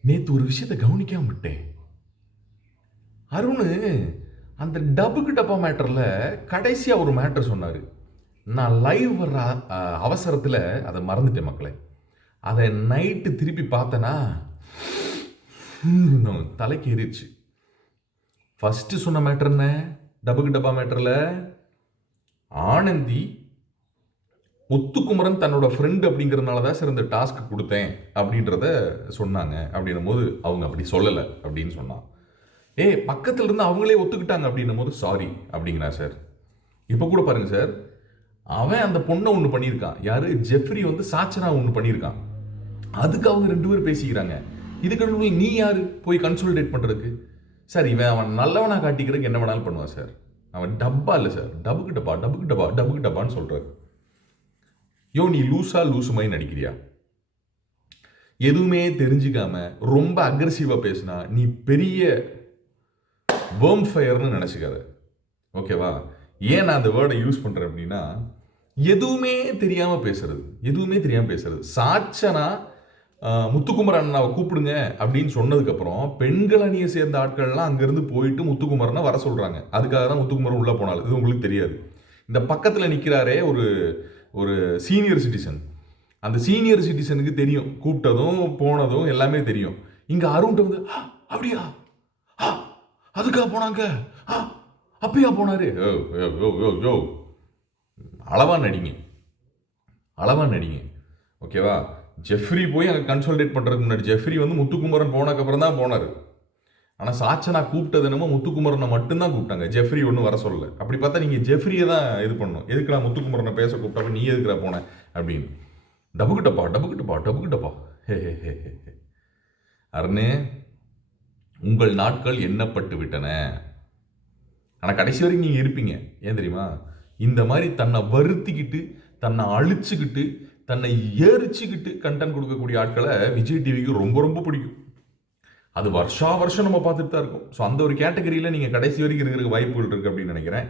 நேற்று ஒரு விஷயத்தை கவனிக்காம விட்டேன். அருண் அந்த டபுக்கு டப்பா மேட்டரில் கடைசியாக ஒரு மேட்டர் சொன்னார். நான் லைவ் வர்ற அவசரத்தில் அதை மறந்துட்டேன் மக்களே. அதை நைட்டு திருப்பி பார்த்தேன்னா தலைக்கு ஏறிடுச்சு. ஃபஸ்ட்டு சொன்ன மேட்டர் என்ன? டபுக்கு டப்பா மேட்டரில் ஆனந்தி முத்துக்குமரன் தன்னோட ஃப்ரெண்டு அப்படிங்கிறதுனால தான் சார் இந்த டாஸ்க் கொடுத்தேன் அப்படின்றத சொன்னாங்க. அப்படின்னும் போது அவங்க அப்படி சொல்லலை அப்படின்னு சொன்னான். ஏய் பக்கத்துல இருந்து அவங்களே ஒத்துக்கிட்டாங்க அப்படின்னும் போது சாரி அப்படிங்கிறா சார் இப்போ கூட பாருங்க சார் அவன் அந்த பொண்ணை ஒன்று பண்ணியிருக்கான். யாரு? ஜெஃப்ரி வந்து சாச்சனா ஒன்று பண்ணியிருக்கான். அதுக்கு அவங்க ரெண்டு பேரும் பேசிக்கிறாங்க. இதுக்கு நீ யாரு? போய் கன்சல்டேட் பண்ணுறதுக்கு சார் இவன் அவன் நல்லவனாக காட்டிக்கிறதுக்கு என்ன வேணாலும் பண்ணுவான் சார் அவன் டப்பா இல்லை சார் டபுக்கு டப்பா டபுக்கு டப்பா டபுக்கு டப்பான்னு சொல்கிறாரு யோ நீ லூஸாக லூசு மாதிரி நடிக்கிறியா? எதுவுமே தெரிஞ்சுக்காம ரொம்ப அக்ரஸிவா பேசினா நீ பெரிய வேர்ம் ஃபயர்னு நினச்சிக்காத. ஓகேவா ஏன் நான் அந்த வேர்டை யூஸ் பண்ணுறேன் அப்படின்னா எதுவுமே தெரியாமல் பேசுறது எதுவுமே தெரியாமல் பேசுறது. சாச்சனா முத்துக்குமர் அண்ணாவை கூப்பிடுங்க அப்படின்னு சொன்னதுக்கப்புறம் பெண்கள் அணியை சேர்ந்த ஆட்கள்லாம் அங்கேருந்து போயிட்டு முத்துக்குமரனை வர சொல்கிறாங்க அதுக்காக தான் முத்துக்குமரன் உள்ளே போனாலும் இது உங்களுக்கு தெரியாது. இந்த பக்கத்தில் நிற்கிறாரே ஒரு ஒரு சீனியர் சிட்டிசன் அந்த சீனியர் சிட்டிசனுக்கு தெரியும். கூப்பிட்டதும் போனதும் எல்லாமே தெரியும். இங்கே அருண்கிட்ட வந்து "ஆ, அப்படியா? ஆ, அதுக்கா போனாங்க? ஆ, அப்பயா போனாரு? யோ அளவா நடிங்க. அளவா நடிங்க. ஓகேவா? ஜெஃப்ரி போய் அங்கே கன்சல்டேட் பண்ணுறதுக்கு முன்னாடி ஜெஃப்ரி வந்து முத்துக்குமரன் போனதுக்கப்புறம் தான் போனார். ஆனால் சாச்சனா கூப்பிட்டது என்னமோ முத்துக்குமரனை மட்டும்தான் கூப்பிட்டாங்க. ஜெஃப்ரி ஒன்றும் வர சொல்லல. அப்படி பார்த்தா நீங்கள் ஜெஃப்ரியை தான் இது பண்ணணும். எதுக்குடா முத்துக்குமரனை பேச கூப்பிட்டப்ப நீ எதுக்குடா போன? அப்படின்னு. டபுக்கிட்டப்பா டபுக்கிட்டப்பா டபுக்கிட்டப்பா. ஹே ஹே ஹே ஹே ஹே. அருணே உங்கள் நாட்கள் எண்ணப்பட்டு விட்டன. ஆனால் கடைசி வரைக்கும் நீங்கள் இருப்பீங்க. ஏன் தெரியுமா? இந்த மாதிரி தன்னை வருத்திக்கிட்டு தன்னை அழிச்சுக்கிட்டு தன்னை ஏறிச்சுக்கிட்டு கண்டென்ட் கொடுக்கக்கூடிய ஆட்களை விஜய் டிவிக்கு ரொம்ப ரொம்ப பிடிக்கும். அது வருஷா வருஷம் நம்ம பார்த்துட்டு தான் இருக்கும். ஸோ அந்த ஒரு கேட்டகரியில் நீங்கள் கடைசி வரைக்கும் இருக்கிற வாய்ப்புகள் இருக்குது அப்படின்னு நினைக்கிறேன்.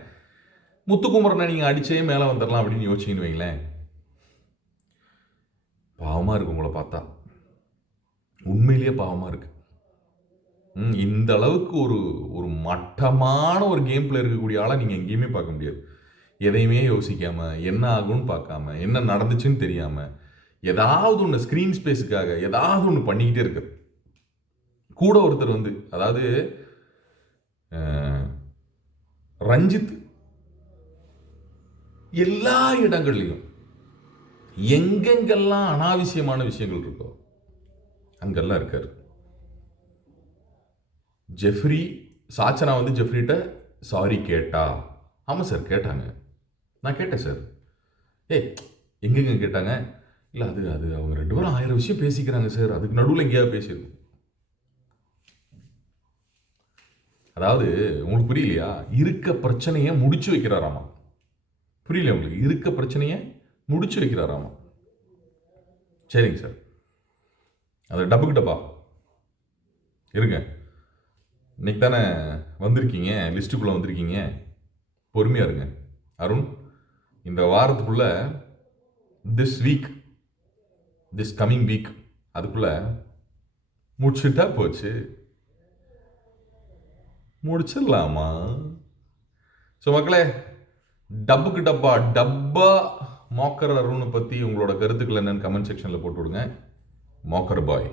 முத்துக்குமரனை நீங்கள் அடிச்சே மேலே வந்துடலாம் அப்படின்னு யோசிச்சிங்கன்னு வைங்களேன். பாவமாக இருக்கு உங்களை பார்த்தா. உண்மையிலேயே பாவமாக இருக்கு. ம், இந்த அளவுக்கு ஒரு ஒரு மட்டமான ஒரு கேமில் இருக்கக்கூடிய ஆளை நீங்கள் எங்கேயுமே பார்க்க முடியாது. எதையுமே யோசிக்காம என்ன ஆகும்னு பார்க்காம என்ன நடந்துச்சுன்னு தெரியாமல் ஏதாவது ஒன்று ஸ்க்ரீன் ஸ்பேஸுக்காக ஏதாவது ஒன்று பண்ணிக்கிட்டே இருக்குது கூட ஒருத்தர் வந்து அதாவது ரஞ்சித் எல்லா இடங்கள்லையும் எங்கெங்கெல்லாம் அனாவசியமான விஷயங்கள் இருக்கோ அங்கெல்லாம் இருக்கார். ஜெஃப்ரி சாச்சனா வந்து ஜெஃப்ரிட்ட சாரி கேட்டா? ஆமாம் சார் கேட்டாங்க. நான் கேட்டேன் சார். ஏய் எங்கெங்க? கேட்டாங்க. இல்லை அது அது அவங்க ரெண்டு பேரும் ஆயிரம் விஷயம் பேசிக்கிறாங்க சார். அதுக்கு நடுவில் எங்கேயாவது பேசியிருக்கோம். அதாவது உங்களுக்கு புரியலையா? இருக்க பிரச்சனையை முடிச்சு வைக்கிறாராமா புரியல உங்களுக்கு? இருக்க பிரச்சனையை முடிச்சு வைக்கிறாராமா சரிங்க சார். அது டப்புக்கு டப்பா இருங்க. இன்னைக்கு தானே வந்திருக்கீங்க லிஸ்ட்டுக்குள்ளே வந்திருக்கீங்க. பொறுமையாக இருங்க. அருண் இந்த வாரத்துக்குள்ள this week this coming week அதுக்குள்ளே முடிச்சுட்டா போச்சு. முடிச்சிடலாமா? ஸோ மக்களே டப்புக்கு டப்பா டப்பா மோக்கர் அருணை பற்றி உங்களோட கருத்துக்கள் என்னென்னு கமெண்ட் செக்ஷனில் போட்டு விடுங்க. மோக்கர் பாய்.